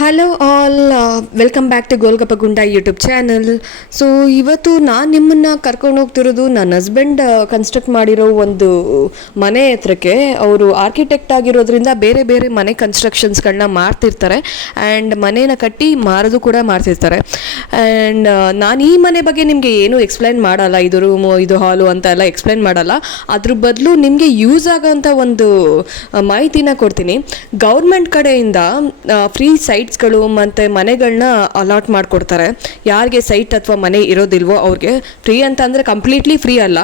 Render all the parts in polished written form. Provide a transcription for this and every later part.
Hello all, welcome back to Golgappa Gunda YouTube channel. So ಇವತ್ತು ನಾನು ನಿಮ್ಮನ್ನು ಕರ್ಕೊಂಡು ಹೋಗ್ತಿರೋದು ನನ್ನ ಹಸ್ಬೆಂಡ್ ಕನ್ಸ್ಟ್ರಕ್ಟ್ ಮಾಡಿರೋ ಒಂದು ಮನೆ ಹತ್ರಕ್ಕೆ. ಅವರು ಆರ್ಕಿಟೆಕ್ಟ್ ಆಗಿರೋದ್ರಿಂದ ಬೇರೆ ಬೇರೆ ಮನೆ ಕನ್ಸ್ಟ್ರಕ್ಷನ್ಸ್ಗಳನ್ನ ಮಾಡ್ತಿರ್ತಾರೆ ಆ್ಯಂಡ್ ಮನೇನ ಕಟ್ಟಿ ಮಾರೋದು ಕೂಡ ಮಾಡ್ತಿರ್ತಾರೆ. ಆ್ಯಂಡ್ ನಾನು ಈ ಮನೆ ಬಗ್ಗೆ ನಿಮಗೆ ಏನು ಎಕ್ಸ್ಪ್ಲೈನ್ ಮಾಡಲ್ಲ, ಇದು ರೂಮು ಇದು ಹಾಲು ಅಂತ ಎಲ್ಲ ಎಕ್ಸ್ಪ್ಲೈನ್ ಮಾಡಲ್ಲ. ಅದ್ರ ಬದಲು ನಿಮಗೆ ಯೂಸ್ ಆಗೋಂಥ ಒಂದು ಮಾಹಿತಿನ ಕೊಡ್ತೀನಿ. ಗೌರ್ಮೆಂಟ್ ಕಡೆಯಿಂದ ಫ್ರೀ ಸೈಟ್ಸ್ಗಳು ಮತ್ತು ಮನೆಗಳನ್ನ ಅಲಾಟ್ ಮಾಡಿಕೊಡ್ತಾರೆ. ಯಾರಿಗೆ ಸೈಟ್ ಅಥವಾ ಮನೆ ಇರೋದಿಲ್ವೋ ಅವ್ರಿಗೆ ಫ್ರೀ ಅಂತ ಅಂದರೆ ಕಂಪ್ಲೀಟ್ಲಿ ಫ್ರೀ ಅಲ್ಲ,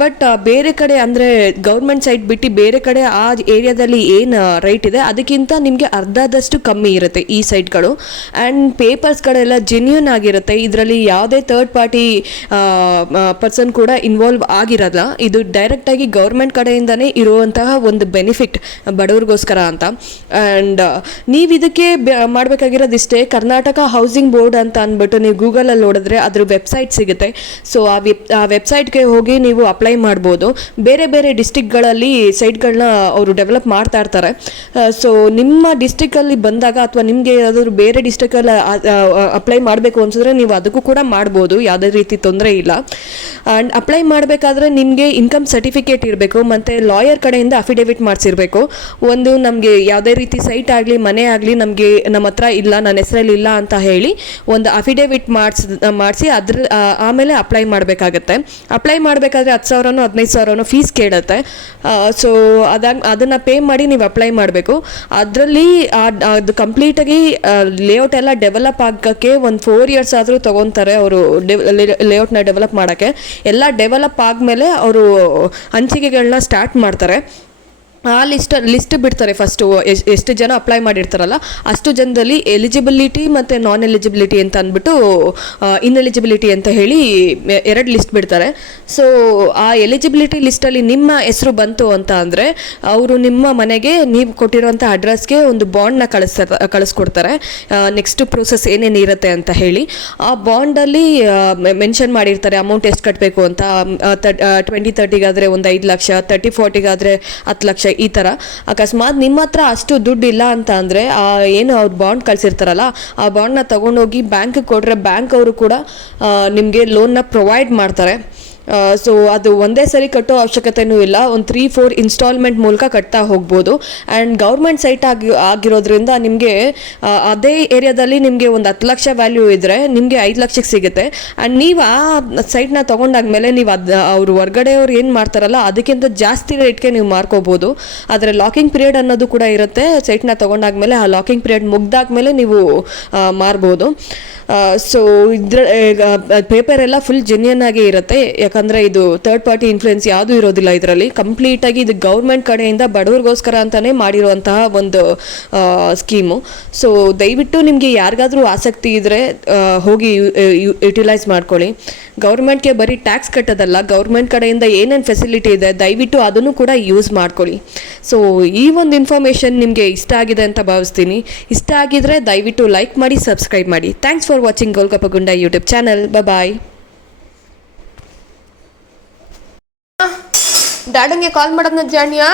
ಬಟ್ ಬೇರೆ ಕಡೆ ಅಂದರೆ ಗೌರ್ಮೆಂಟ್ ಸೈಟ್ ಬಿಟ್ಟು ಬೇರೆ ಕಡೆ ಆ ಏರಿಯಾದಲ್ಲಿ ಏನು ರೈಟ್ ಇದೆ ಅದಕ್ಕಿಂತ ನಿಮಗೆ ಅರ್ಧದಷ್ಟು ಕಮ್ಮಿ ಇರುತ್ತೆ ಈ ಸೈಟ್ಗಳು. ಆ್ಯಂಡ್ ಪೇಪರ್ಸ್ಗಳೆಲ್ಲ ಜೆನ್ಯೂನ್ ಆಗಿರುತ್ತೆ. ಇದರಲ್ಲಿ ಯಾವುದೇ ಥರ್ಡ್ ಪಾರ್ಟಿ ಪರ್ಸನ್ ಕೂಡ ಇನ್ವಾಲ್ವ್ ಆಗಿರಲ್ಲ. ಇದು ಡೈರೆಕ್ಟಾಗಿ ಗೌರ್ಮೆಂಟ್ ಕಡೆಯಿಂದನೇ ಇರುವಂತಹ ಒಂದು ಬೆನಿಫಿಟ್ ಬಡವ್ರಿಗೋಸ್ಕರ ಅಂತ. ಆ್ಯಂಡ್ ನೀವು ಇದಕ್ಕೆ ಮಾಡಬೇಕಾಗಿರೋದು ಇಷ್ಟೇ, ಕರ್ನಾಟಕ ಹೌಸಿಂಗ್ ಬೋರ್ಡ್ ಅಂತ ಅಂದ್ಬಿಟ್ಟು ನೀವು ಗೂಗಲಲ್ಲಿ ನೋಡಿದ್ರೆ ಅದ್ರ ವೆಬ್ಸೈಟ್ ಸಿಗುತ್ತೆ. ಸೊ ಆ ವೆಬ್ಸೈಟ್ಗೆ ಹೋಗಿ ನೀವು ಅಪ್ಲೈ ಮಾಡ್ಬೋದು. ಬೇರೆ ಬೇರೆ ಡಿಸ್ಟಿಕ್ಗಳಲ್ಲಿ ಸೈಟ್ಗಳನ್ನ ಅವರು ಡೆವಲಪ್ ಮಾಡ್ತಾ ಇರ್ತಾರೆ. ಸೊ ನಿಮ್ಮ ಡಿಸ್ಟಿಕಲ್ಲಿ ಬಂದಾಗ ಅಥವಾ ನಿಮಗೆ ಯಾವ್ದಾದ್ರು ಬೇರೆ ಡಿಸ್ಟಿಕಲ್ಲಿ ಅಪ್ಲೈ ಮಾಡಬೇಕು ಅನ್ಸಿದ್ರೆ ನೀವು ಅದಕ್ಕೂ ಕೂಡ ಮಾಡ್ಬೋದು, ಯಾವುದೇ ರೀತಿ ತೊಂದರೆ ಇಲ್ಲ. ಆ್ಯಂಡ್ ಅಪ್ಲೈ ಮಾಡಬೇಕಾದ್ರೆ ನಿಮಗೆ ಇನ್ಕಮ್ ಸರ್ಟಿಫಿಕೇಟ್ ಇರಬೇಕು ಮತ್ತು ಲಾಯರ್ ಕಡೆಯಿಂದ ಅಫಿಡೇವಿಟ್ ಮಾಡಿಸಿರ್ಬೇಕು. ಒಂದು ನಮಗೆ ಯಾವುದೇ ರೀತಿ ಸೈಟ್ ಆಗಲಿ ಮನೆ ಆಗಲಿ ನಮಗೆ ನಮ್ಮ ಹತ್ರ ಇಲ್ಲ, ನನ್ನ ಹೆಸರಲ್ಲಿ ಇಲ್ಲ ಅಂತ ಹೇಳಿ ಒಂದು ಅಫಿಡೇವಿಟ್ ಮಾಡಿಸಿ ಆಮೇಲೆ ಅಪ್ಲೈ ಮಾಡಬೇಕಾಗತ್ತೆ. ಅಪ್ಲೈ ಮಾಡಬೇಕಾದ್ರೆ 10,000 15,000 ಫೀಸ್ ಕೇಳುತ್ತೆ. ಸೊ ಅದನ್ನು ಪೇ ಮಾಡಿ ನೀವು ಅಪ್ಲೈ ಮಾಡಬೇಕು. ಅದರಲ್ಲಿ ಅದು ಕಂಪ್ಲೀಟಾಗಿ ಲೇಔಟ್ ಎಲ್ಲ ಡೆವಲಪ್ ಆಗೋಕ್ಕೆ ಒಂದು 4 years ಆದರೂ ತೊಗೊತಾರೆ ಅವರು ಲೇಔಟ್ನ ಡೆವಲಪ್ ಮಾಡೋಕ್ಕೆ. ಎಲ್ಲ ಡೆವಲಪ್ ಆದಮೇಲೆ ಅವರು ಹಂಚಿಕೆಗಳನ್ನ ಸ್ಟಾರ್ಟ್ ಮಾಡ್ತಾರೆ. ಆ ಲಿಸ್ಟ್ ಬಿಡ್ತಾರೆ. ಫಸ್ಟು ಎಷ್ಟು ಜನ ಅಪ್ಲೈ ಮಾಡಿರ್ತಾರಲ್ಲ ಅಷ್ಟು ಜನದಲ್ಲಿ ಎಲಿಜಿಬಿಲಿಟಿ ಮತ್ತು ನಾನ್ ಎಲಿಜಿಬಿಲಿಟಿ ಅಂತ ಅಂದ್ಬಿಟ್ಟು ಇನ್ಎಲಿಜಿಬಿಲಿಟಿ ಅಂತ ಹೇಳಿ 2 ಲಿಸ್ಟ್ ಬಿಡ್ತಾರೆ. ಸೊ ಆ ಎಲಿಜಿಬಿಲಿಟಿ ಲಿಸ್ಟಲ್ಲಿ ನಿಮ್ಮ ಹೆಸರು ಬಂತು ಅಂತ ಅಂದರೆ ಅವರು ನಿಮ್ಮ ಮನೆಗೆ ನೀವು ಕೊಟ್ಟಿರೋಂಥ ಅಡ್ರೆಸ್ಗೆ ಒಂದು ಬಾಂಡ್ನ ಕಳಿಸ್ಕೊಡ್ತಾರೆ. ನೆಕ್ಸ್ಟ್ ಪ್ರೋಸೆಸ್ ಏನೇನು ಇರುತ್ತೆ ಅಂತ ಹೇಳಿ ಆ ಬಾಂಡಲ್ಲಿ ಮೆನ್ಷನ್ ಮಾಡಿರ್ತಾರೆ ಅಮೌಂಟ್ ಎಷ್ಟು ಕಟ್ಟಬೇಕು ಅಂತ. 20-30 ಒಂದು 5 ಲಕ್ಷ, 30-40 10 ಲಕ್ಷ, ಈ ಥರ. ಅಕಸ್ಮಾತ್ ನಿಮ್ಮ ಹತ್ರ ಅಷ್ಟು ದುಡ್ಡು ಇಲ್ಲ ಅಂತ ಅಂದರೆ ಏನು ಅವ್ರು ಬಾಂಡ್ ಕಳಿಸಿರ್ತಾರಲ್ಲ ಆ ಬಾಂಡ್ನ ತೊಗೊಂಡೋಗಿ ಬ್ಯಾಂಕ್ಗೆ ಕೊಟ್ಟರೆ ಬ್ಯಾಂಕ್ ಅವರು ಕೂಡ ನಿಮಗೆ ಲೋನ್ನ ಪ್ರೊವೈಡ್ ಮಾಡ್ತಾರೆ. ಸೊ ಅದು ಒಂದೇ ಸರಿ ಕಟ್ಟೋ ಅವಶ್ಯಕತೆಯೂ ಇಲ್ಲ, ಒಂದು 3-4 ಇನ್ಸ್ಟಾಲ್ಮೆಂಟ್ ಮೂಲಕ ಕಟ್ತಾ ಹೋಗ್ಬೋದು. ಆ್ಯಂಡ್ ಗೌರ್ಮೆಂಟ್ ಸೈಟ್ ಆಗಿರೋದ್ರಿಂದ ನಿಮಗೆ ಅದೇ ಏರಿಯಾದಲ್ಲಿ ನಿಮಗೆ ಒಂದು 10 ಲಕ್ಷ ವ್ಯಾಲ್ಯೂ ಇದ್ದರೆ ನಿಮಗೆ 5 ಲಕ್ಷಕ್ಕೆ ಸಿಗುತ್ತೆ. ಆ್ಯಂಡ್ ನೀವು ಆ ಸೈಟ್ನ ತೊಗೊಂಡಾದ್ಮೇಲೆ ನೀವು ಅವ್ರು ಹೊರ್ಗಡೆಯವ್ರು ಏನು ಮಾಡ್ತಾರಲ್ಲ ಅದಕ್ಕಿಂತ ಜಾಸ್ತಿ ರೇಟ್ಗೆ ನೀವು ಮಾರ್ಕೋಬೋದು. ಆದರೆ ಲಾಕಿಂಗ್ ಪೀರಿಯಡ್ ಅನ್ನೋದು ಕೂಡ ಇರುತ್ತೆ. ಸೈಟ್ನ ತೊಗೊಂಡಾದ್ಮೇಲೆ ಆ ಲಾಕಿಂಗ್ ಪೀರಿಯಡ್ ಮುಗ್ದಾದ್ಮೇಲೆ ನೀವು ಮಾರ್ಬೋದು. ಸೊ ಪೇಪರ್ ಎಲ್ಲ ಫುಲ್ ಜೆನ್ಯೂನ್ ಆಗಿ ಇರುತ್ತೆ, ಯಾಕಂದರೆ ಇದು ಥರ್ಡ್ ಪಾರ್ಟಿ ಇನ್ಫ್ಲುಯೆನ್ಸ್ ಯಾವುದೂ ಇರೋದಿಲ್ಲ ಇದರಲ್ಲಿ. ಕಂಪ್ಲೀಟಾಗಿ ಇದು ಗೌರ್ಮೆಂಟ್ ಕಡೆಯಿಂದ ಬಡವ್ರಿಗೋಸ್ಕರ ಅಂತಲೇ ಮಾಡಿರುವಂತಹ ಒಂದು ಸ್ಕೀಮು. ಸೊ ದಯವಿಟ್ಟು ನಿಮಗೆ ಯಾರಿಗಾದರೂ ಆಸಕ್ತಿ ಇದ್ದರೆ ಹೋಗಿ ಯುಟಿಲೈಸ್ ಮಾಡ್ಕೊಳ್ಳಿ. ಗೌರ್ಮೆಂಟ್ಗೆ ಬರೀ ಟ್ಯಾಕ್ಸ್ ಕಟ್ಟೋದಲ್ಲ, ಗೌರ್ಮೆಂಟ್ ಕಡೆಯಿಂದ ಏನೇನು ಫೆಸಿಲಿಟಿ ಇದೆ ದಯವಿಟ್ಟು ಅದನ್ನು ಕೂಡ ಯೂಸ್ ಮಾಡ್ಕೊಳ್ಳಿ. ಸೊ ಈ ಒಂದು ಇನ್ಫಾರ್ಮೇಷನ್ ನಿಮಗೆ ಇಷ್ಟ ಆಗಿದೆ ಅಂತ ಭಾವಿಸ್ತೀನಿ. ಇಷ್ಟ ಆಗಿದ್ರೆ ದಯವಿಟ್ಟು ಲೈಕ್ ಮಾಡಿ, ಸಬ್ಸ್ಕ್ರೈಬ್ ಮಾಡಿ. Thanks for watching golgappa Gunda YouTube channel. ಬಾಯ್. ಡ್ಯಾಡಂಗೆ ಕಾಲ್ ಮಾಡೋದನ್ನ ಜಾಣ್ಯಾ.